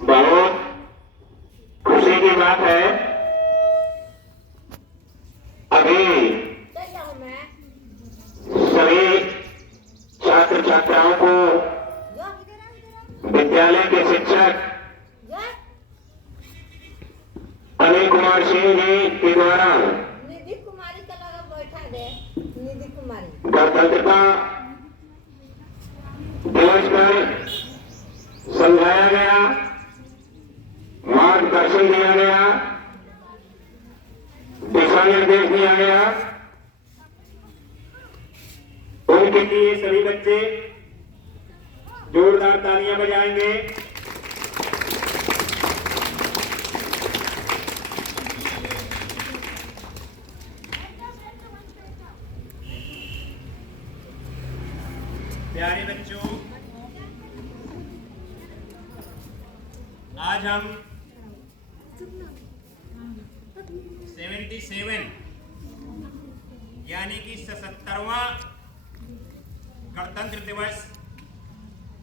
बहुत खुशी की बात है। अभी सभी छात्र छात्राओं को विद्यालय के शिक्षक अनिल कुमार सिंह जी के द्वारा निधि कुमारी का लगा बैठा दे। निधि कुमारी गणतंत्रता दिवस पर समझाया गया, मार्गदर्शन दिया गया, दिशा निर्देश दिया गया। उनके लिए सभी बच्चे जोरदार तालियां बजाएंगे। प्यारे बच्चों, आज हम 77 यानी कि 77वां गणतंत्र दिवस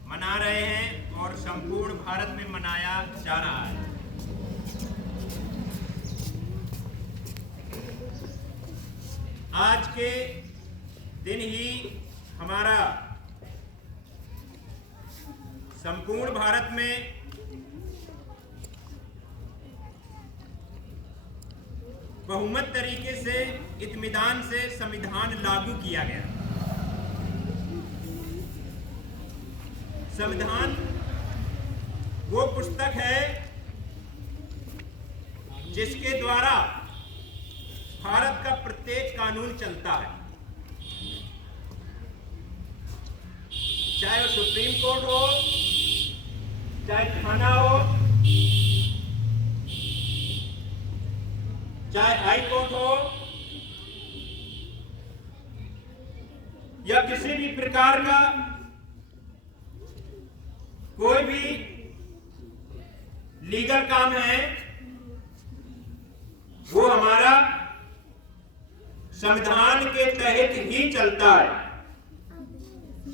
मना रहे हैं और संपूर्ण भारत में मनाया जा रहा है। आज के दिन ही हमारा संपूर्ण भारत में बहुमत तरीके से इत्मीनान से संविधान लागू किया गया। संविधान वो पुस्तक है जिसके द्वारा भारत का प्रत्येक कानून चलता है, चाहे वो सुप्रीम कोर्ट हो, चाहे थाना हो, चाहे हाई कोर्ट हो, या किसी भी प्रकार का कोई भी लीगल काम है, वो हमारा संविधान के तहत ही चलता है।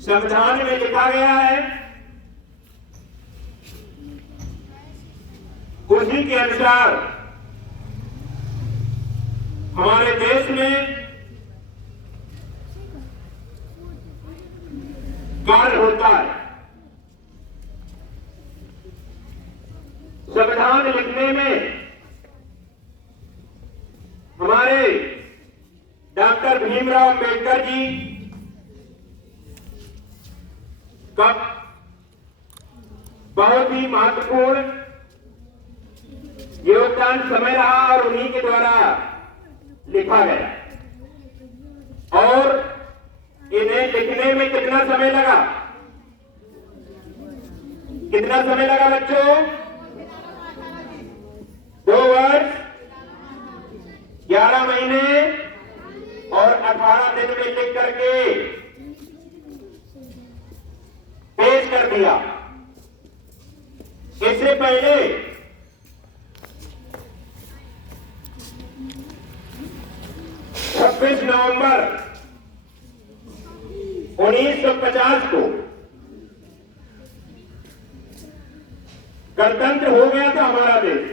संविधान में लिखा गया है, उसी के अनुसार हमारे देश में कार्य होता है। संविधान लिखने में हमारे डॉक्टर भीमराव अंबेडकर जी का बहुत ही महत्वपूर्ण योगदान समय रहा और उन्हीं के द्वारा लिखा गया। और इन्हें लिखने में कितना समय लगा? कितना समय लगा बच्चों? 2 वर्ष 11 महीने और 18 दिन में लिख करके पेश कर दिया। इससे पहले 26 नवंबर 1950 को गणतंत्र हो गया था हमारा देश,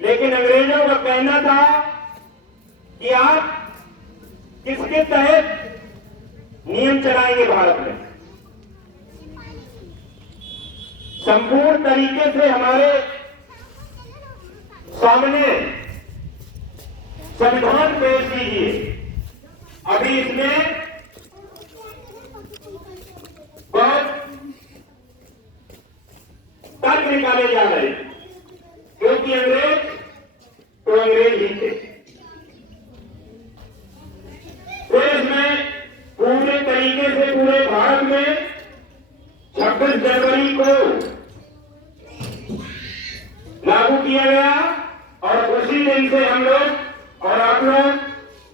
लेकिन अंग्रेजों का कहना था कि आप किसके तहत नियम चलाएंगे भारत में। संपूर्ण तरीके से हमारे सामने संविधान पेश कीजिए। अभी इसमें बहुत तर्क निकाले जा रहे हैं, क्योंकि अंग्रेज तो अंग्रेज ही थे। देश में पूरे तरीके से पूरे भारत में 26 जनवरी को लागू किया गया और उसी दिन से हम लोग और आप लोग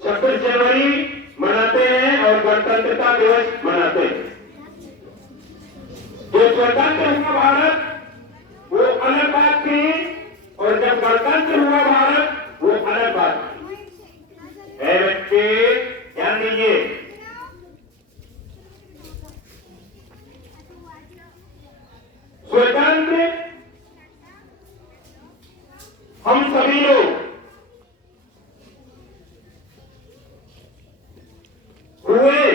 26 जनवरी मनाते हैं और गणतंत्रता दिवस मनाते हैं। जो स्वतंत्र हुआ भारत वो अलग बात थी, और जब गणतंत्र हुआ भारत वो अलग बात थी। बच्चे ध्यान दीजिए, स्वतंत्र सभी लोग हुए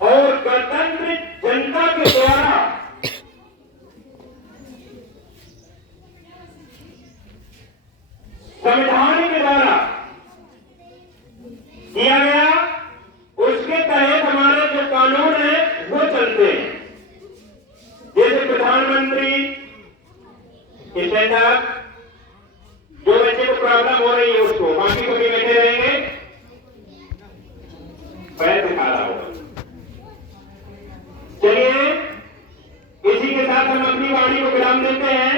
और गणतंत्र जनता के द्वारा संविधान के द्वारा किया गया, उसके तहत हमारे जो कानून है वो चलते हैं। जैसे प्रधानमंत्री स्टैंड अप, जो बच्चे को प्रॉब्लम हो रही है उसको, बाकी कभी बैठे रहेंगे, पैर दिखा रहा होगा। चलिए इसी के साथ हम अपनी वाणी को विराम देते हैं।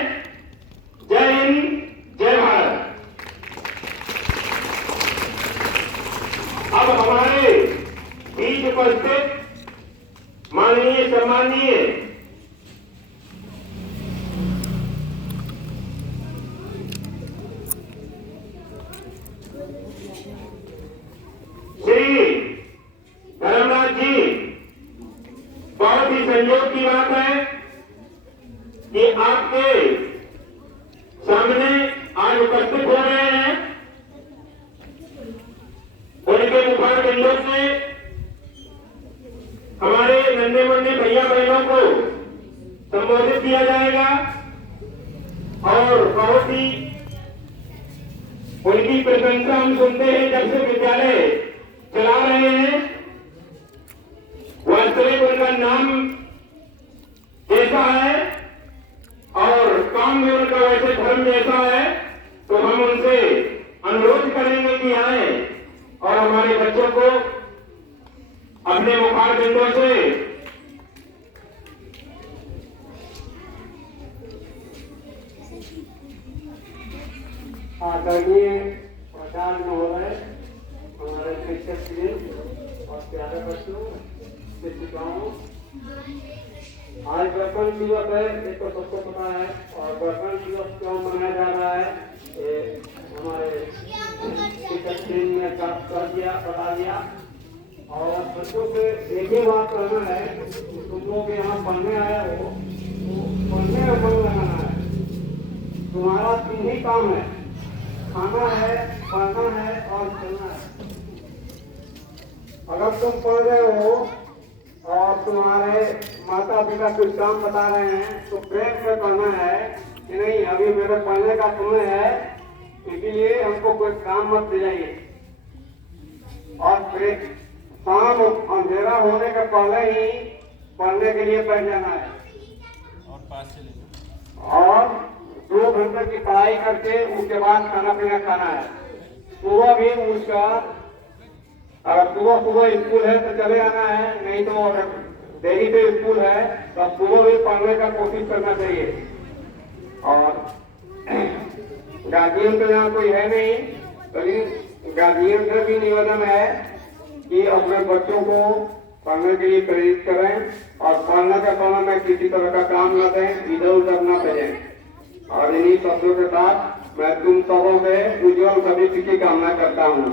जय हिंद, जय भारत। अब हमारे बीच उपस्थित माननीय सम्माननीय श्री धर्मराज जी, बहुत ही संयोग की बात है कि आपके सामने आज उपस्थित हो रहे हैं। उनके मुखार बिंदु से हमारे नन्हे मुन्ने भैया बहनों को संबोधित किया जाएगा और बहुत ही उनकी प्रशंसा हम सुनते हैं जब से विद्यालय चला रहे हैं। वास्तविक उनका नाम जैसा है और काम भी उनका वैसे धर्म जैसा है, तो हम उनसे अनुरोध करेंगे कि आए और हमारे बच्चों को अपने मुखार बिंदु से आदरणीय प्रधान महोदय, हमारे शिक्षक जी और प्यारे बच्चों, शिक्षिकाओं, आज गणतंत्र दिवस है, ये तो सबको पता है। और गणतंत्र दिवस क्यों मनाया जा रहा है, ये हमारे शिक्षक जी ने कर दिया, बता दिया। और बच्चों से एक ही बात कहना है, तुम लोग यहाँ पढ़ने आए हो, तो पढ़ने में मन लगाना है। तुम्हारा 3 ही काम है, खाना है, पढ़ना है और चलना है। अगर तुम पढ़ रहे हो और तुम्हारे माता पिता कुछ काम बता रहे हैं तो प्रेम से पढ़ना है कि नहीं, अभी मेरे पढ़ने का समय है, इसलिए हमको कोई काम मत दिलाइए। और फिर शाम अंधेरा होने के पहले ही पढ़ने के लिए बैठ जाना है और 2 घंटे की पढ़ाई करके उसके बाद खाना पीना खाना है। सुबह भी उसका, अगर सुबह स्कूल है तो चले आना है, नहीं तो अगर देरी पे स्कूल है तो सुबह भी पढ़ने का कोशिश करना चाहिए। और गार्जियन तो यहाँ कोई है नहीं, लेकिन गार्जियन से भी निवेदन है कि अपने बच्चों को पढ़ने के लिए प्रेरित करें और पढ़ने के समय में किसी तरह का काम न दें, इधर उधर न भेजें। और इन्हीं शब्दों के साथ मैं तुम सबों से उज्जवल भविष्य की कामना करता हूँ।